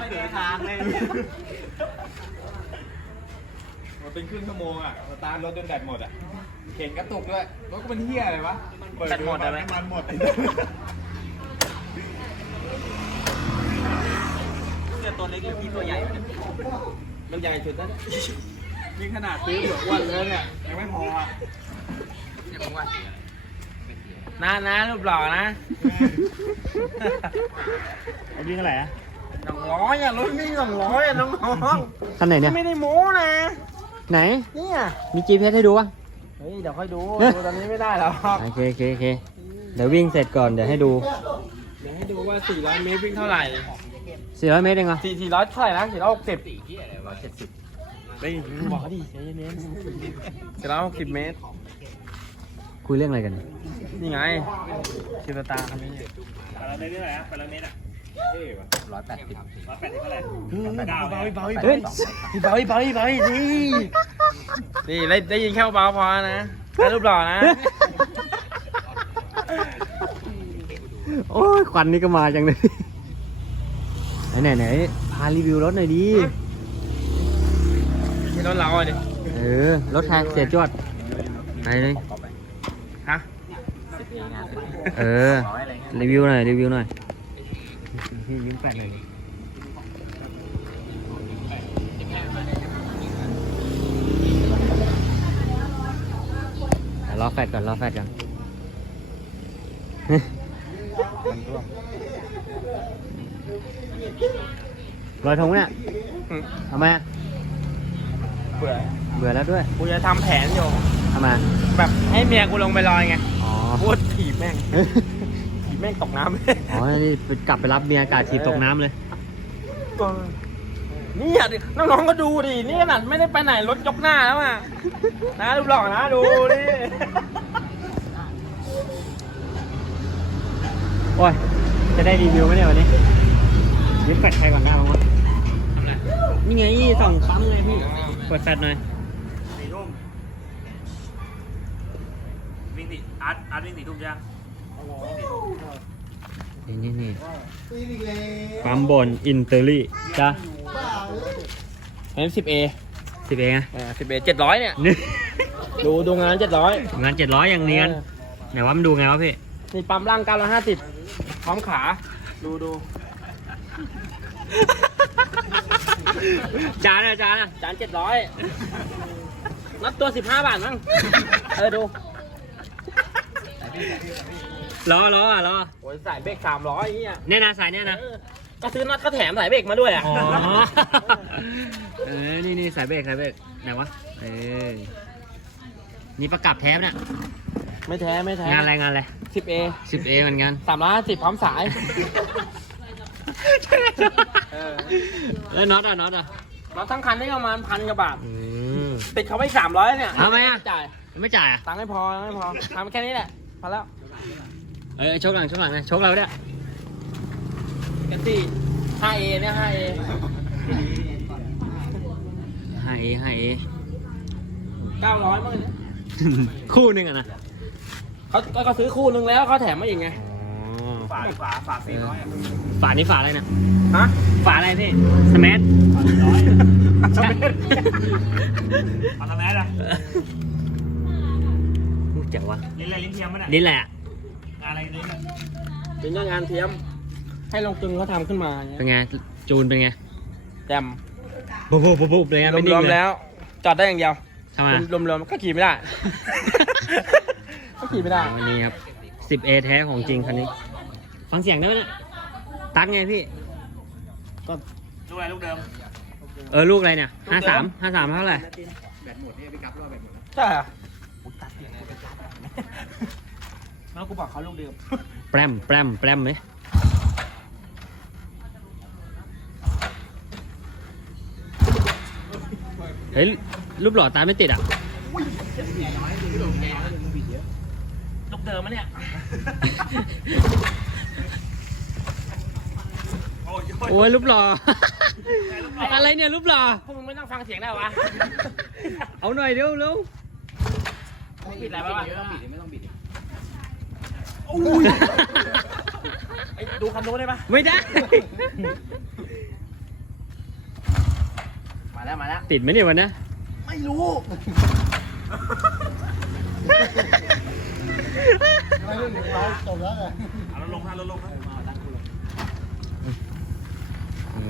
ไม่เดินทางเลย มันเป็นครึ่งชั่วโมงอะสตาร์ทรถจนแบตหมดอะเข็นกระตุกด้วย รถก็เป็นเฮียอะไรวะเปิแบตหมดอะไหมน้ำมันหมดเนี่ยตัวเล็กหรือพี่ตัวใหญ่วะเนี่ยมันใหญ่สุดแล้วนี่ขนาดซื้อเหลืออ้วนเลยเนี่ยยังไม่พออะเนี่ยผมว่านะนะรูปหล่อนะเอาวิ่งอะไรอะ สองร้อยอะรถนี่สองร้อยอะน้องคันไหนๆเนี่ยไม่ได้โม้นะไหน เนี่ยมี GPS ให้ดูป่ะ เฮ้ยเดี๋ยวค่อยดูดูตอนนี้ไม่ได้หรอกโอเคโอเคโอเค เดี๋ยววิ่งเสร็จก่อน เดี๋ยวให้ดู เดี๋ยวให้ดูว่า 400 เมตรวิ่งเท่าไหร่ 400 เมตรเองเหรอ4 400เท่าไหร่นะ460เฮ้ยบอกเขาดิใจเย็นๆ460เมตร คุยเรื่องอะไรกันนี่ไงคิวสตาร์คันนี้เราได้เรื่องอะไรอะไปละเมตรอะ เท่ว่ะร้อยแปดสิบร้อยแปดสิบเท่าไหร่เบาเบาเบาเฮ้ยเบาเบาเบานี่นี่ได้ได้ยินแค่เบาพอนะได้รูปหล่อนะ โอ้ยควันนี่ก็มาจังเลยไหนไหนไหนพารีวิวรถหน่อยดิที่รถเราอะดิเออ รถแท็กเสียจวดไหนเลยฮะเออ รีวิวหน่อย รีวิวหน่อย พี่ยิ้มแปดเลยเดี๋ยวรอแฟดก่อนรอแฟดก่อนรอยธงเนี่ยอืมทำไมอะเบื่อเบื่อแล้วด้วย กูจะทำแผนอยู่ทำไมแบบให้เมียกูลงไปลอยไง อ๋อพูดถีบแม่งถีบ แม่งตกน้ำเลยอ๋อ นี่ไปกลับไปรับเมียอากาศถีบตกน้ำเลยนี่อะดิน้องๆก็ดูดินี่ขนาดไม่ได้ไปไหนรถยกหน้าแล้วอะนะรูปหล่อนะดูดิโอ้ย จะได้รีวิวไหมเนี่ยวันนี้ยิ้มแฟดใครก่อนหน้าบ้างวะนี่ไงส่องปั๊มเลยพี่กดแฟดหน่อยสี่ทุ่มวิ่งสี่อาร์ตอาร์ตวิ่งสี่ทุ่มยัง นี่นี่นี่ปั๊มบนอินเตอรี่จ้ะอันนี้สิบเอสิบเองอะสิบเอเจ็ดร้อยเนี่ยนี่ดูดูงานเจ็ดร้อยงานเจ็ดร้อยอย่างเนียนไหนว่ามันดูไงวะพี่นี่ปั๊มล่างเก้าร้อยห้าสิบพร้อมขา ดูดูจานอะจานอะจานเจ็ดร้อยนับตัวสิบห้าบาทมั้ง เออดู ล้อล้ออะล้อโอ้ยสายเบรกสามร้อยเงี้ยเนี่ยนะสายเนี่ยนะ เออก็ซื้อน็อตก็แถมสายเบรกมาด้วยอะอ๋อ เออ นี่นี่สายเบรกสายเบรกไหนวะ เออนี่ประกับแท้ปะเนี่ย ไม่แท้ไม่แท้งานอะไรงานอะไรสิบเอสิบเอเหมือนกัน สามร้อยห้าสิบพร้อมสาย เออแล้วน็อตอะน็อตอะรถทั้งคันนี่ประมาณพันกว่าบาท อืม ติดเขาไปสามร้อยเนี่ยทำไมอะ จ่าย ไม่จ่ายอะ ตังค์ไม่พอตังค์ไม่พอทำแค่นี้แหละพอแล้ว เอ้ยชกหลังชกหลังนะชกเราเนี่ยกันที่ 5A เนี่ย 5A ให้เอให้เอ900มั้งเนี่ยคู่หนึ่งอะนะเขาก็เขาซื้อคู่นึงแล้วเขาแถมมาอีกไง อ๋อฝาฝาฝาสี่ร้อยอะฝานี่ฝาอะไรนะฮะฝาอะไรพี่สมัทร้อยใช่เอาทำไมล่ะเจ๋งวะ ลิ้นอะไรลิ้นเทียมมั้ยนี่เนี่ยแหละงาน อะไรลิ้นอะเป็นงานเทียม ให้ลงจึงเขาทำขึ้นมาอย่างเงี้ยเป็นไง จูนเป็นไงแจ่มปุ๊บปุ๊บปุ๊บปุ๊บเลยไงไม่นิ่รงวมเลยๆแล้ว จอดได้อย่างเดียวทำไมรวมๆรวมๆก็ขี่ไม่ได้ ก็ขี่ไม่ได้ วันนี้ครับ 10A แท้ของจริงคันนี้ ฟังเสียงได้ไหมเนี่ยตัดไงพี่ ลูกอะไรลูกเดิมเออลูกอะไรเนี่ยห้าสามห้าสามเท่าไหร่ ใช่เหรอแล้ว กูบอกเขาลูกเดิมแปรมแปรมแปรมไหมเฮ้ยรูปหล่อตามไม่ติดอะ ลูกเดิมมะเนี่ยโอ้ยโอ้ยรูปหล่อ อะไรเนี่ยรูปหล่อ พวกมึงไม่ต้องฟังเสียงได้วะเอาหน่อยเร็วเร็วปิดอะไรบ้างไม่ต้องปิดไม่ต้องปิดดู คันนู้นได้ปะไม่ได้แล้วมาแล้ว ติดไหมเนี่ยวันเนี้ยไม่รู้ไม่รู้ถึงร้อยจบแล้วไง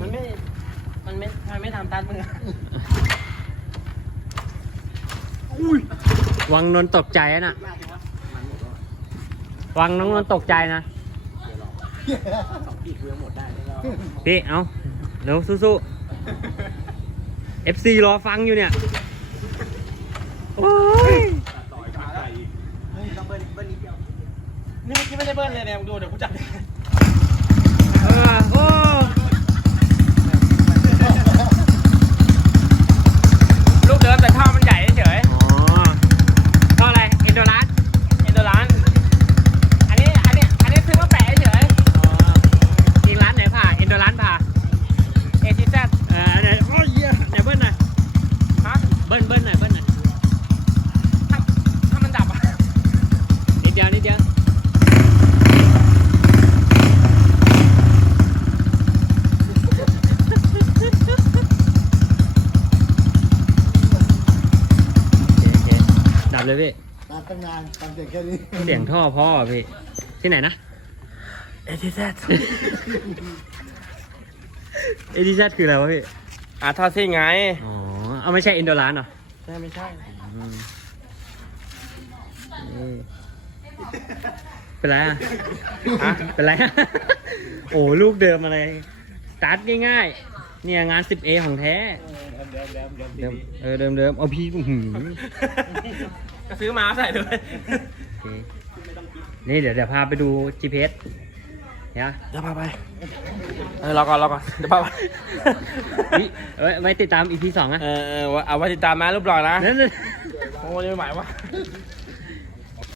มันไม่ มันไม่ มันไม่ทำตัดมือวังนนท์ตกใจอะน่ะ วังน้องนนท์ตกใจนะ สองปีคือหมดได้แล้วพี่ เอาเร็วสู้ๆ FC รอฟังอยู่เนี่ย โอ้ยต้องเบิ้ลเบิ้ลนิดเดียวนี่เมื่อกี้ไม่ได้เบิ้ลเลยเนี่ยมึงดูเดี๋ยวกูจับ เออโอ้ลู ตามตั้งนานตามเสียงแค่นี้เสียงท่อพ่อพี่ ที่ไหนนะเอทีแซดเอดีซคืออะไรวะพี่ อะท่อซิ่งไง อ๋อ เอาไม่ใช่อินโดรานเหรอ ใช่ไม่ใช่อืมนี่เป็นไรอะฮะเป็นไรอะโอ้ลูกเดิมอะไรสตาร์ทง่ายๆ เนี่ยงาน 10A ของแท้ เดิมเออเดิมเดิมเอาพี่อื้อหือ ก็ซื้อมาใส่ด้วยโอเคนี่เดี๋ยวเดี๋ยวพาไปดู GPS เนี่ยเดี๋ยวพาไปเออรอก่อนรอก่อนเดี๋ยวพาไปนี่เอาไว้ไว้ติดตาม EP สองอะเออเออเอาไว้ติดตามนะรูปหล่อนะนั่นน่ะโอ้ยไม่ไหววะ